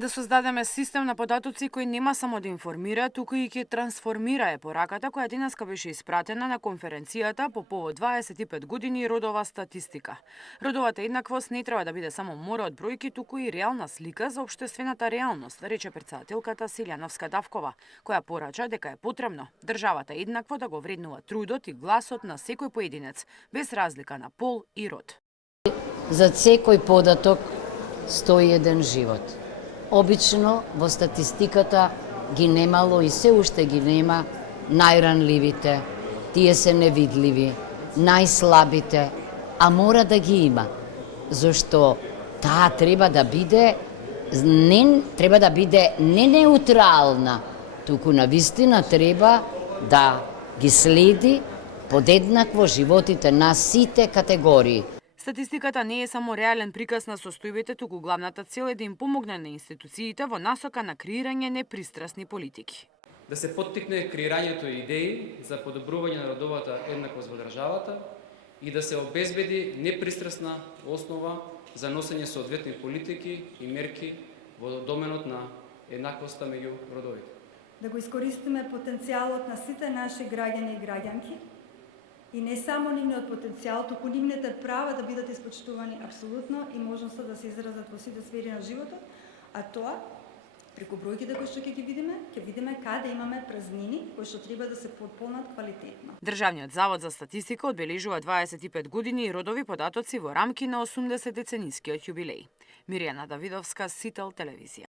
Да создадеме систем на податоци кој нема само да информира, туку и ќе трансформира е пораката која денеска беше испратена на конференцијата по повод 25 години родова статистика. Родовата еднаквост не треба да биде само мора од бројки, туку и реална слика за општествената реалност, рече претседателката Силјановска-Давкова, која порача дека е потребно државата еднакво да го вреднува трудот и гласот на секој поединец, без разлика на пол и род. За секој податок стои еден живот. Обично во статистиката ги немало и се уште ги нема најранливите, тие се невидливи, најслабите, а мора да ги има. Зошто таа треба да биде не неутрална, туку навистина треба да ги следи подеднакво животите на сите категории. Статистиката не е само реален приказ на состојбите, туку главната цел е да им помогне на институциите во насока на креирање непристрасни политики. Да се поттикне креирањето идеи за подобрување на родовата еднаквост во државата и да се обезбеди непристрасна основа за носење соодветни политики и мерки во доменот на еднаквоста меѓу родовите. Да го искористиме потенцијалот на сите наши граѓани и граѓанки, и не само нивниот потенцијал, туку нивните права да бидат испочитувани апсолутно и можноста да се изразат во сите сфери на животот, а тоа преку бројките кои што ќе видиме каде имаме празнини кои што треба да се пополнат квалитетно. Државниот завод за статистика одбележува 25 години и родови податоци во рамки на 80 деценискиот јубилеј. Мирјана Давидовска, Сител телевизија.